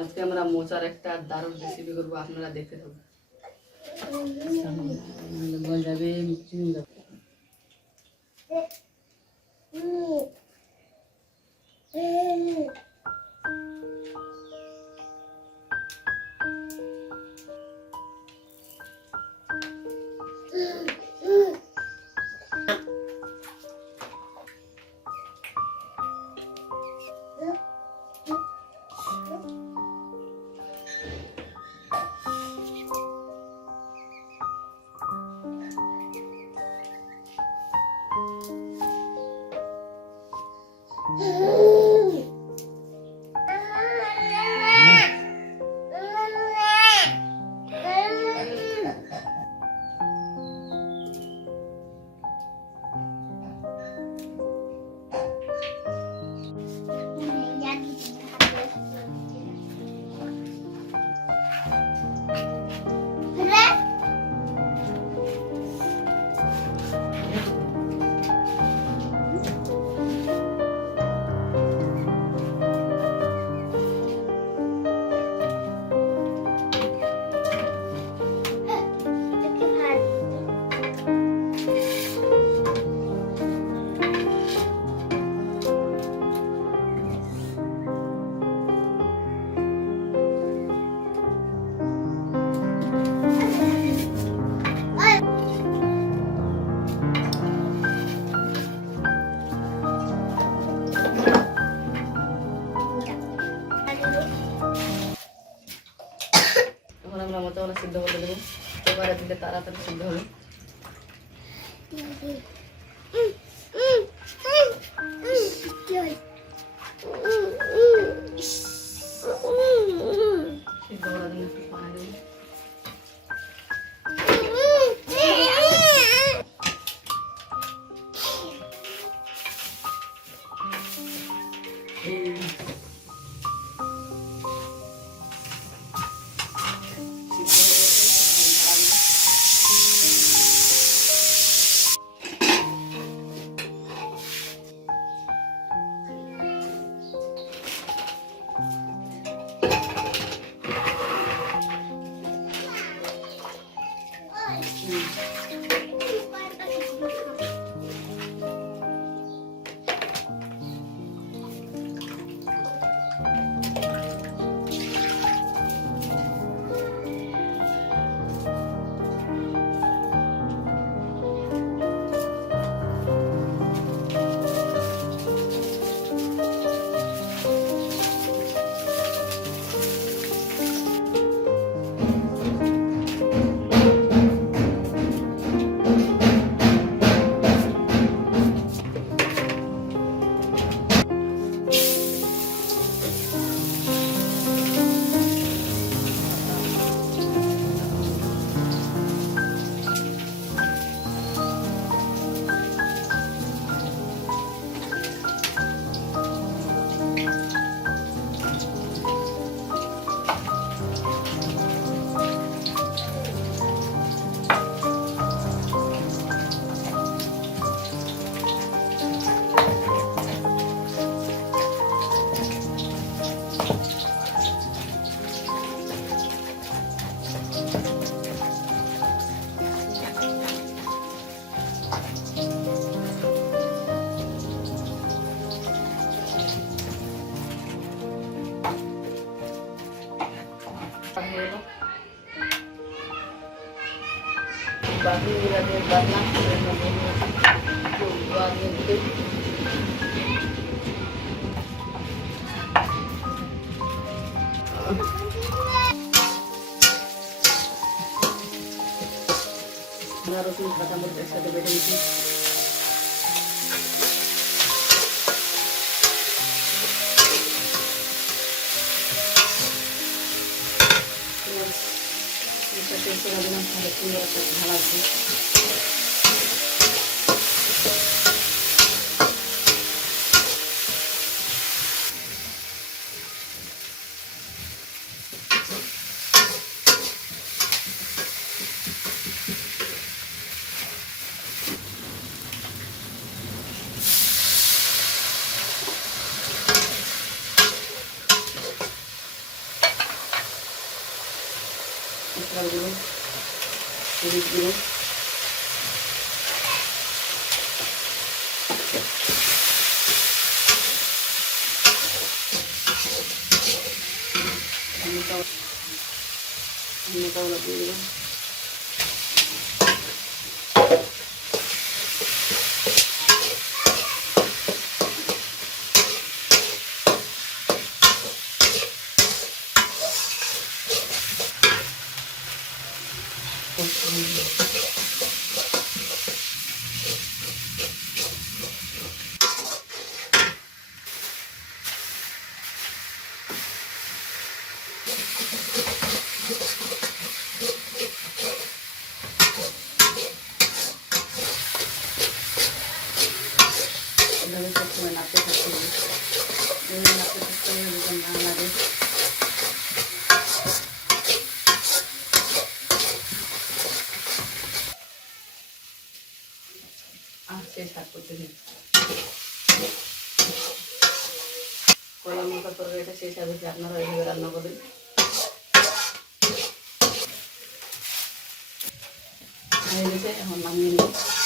আজকে আমরা মোচার একটা দারুণ রেসিপি করবো, আপনারা দেখতে থাকুন। আমরা মোচাগুলো সিদ্ধ করে দেবো, এবারে দিলে তাড়াতাড়ি সিদ্ধ হবে। সিদ্ধ করার জন্য একটু পানি দেবো। बाकी बदनाम রসুন কাঁচামরিচ একসাথে বেটে নিচ্ছি। ছেড়ে দিলাম, তাহলে সুন্দর একটা ভালো আসবে। মশলার গুঁড়ো, হলুদ গুঁড়ো, মোটা দিয়ে দিলাম। এভাবে সবসময় নাড়তে থাকতে হবে, নাড়তে থাকতে হবে যখন না লাগে। শেষ হাত করতেছি কলার মাথার তরকারিটা শেষ হবে। আপনারা এইভাবে রান্না করবেন। হয়ে গেছে, এখন নামিয়ে নিই।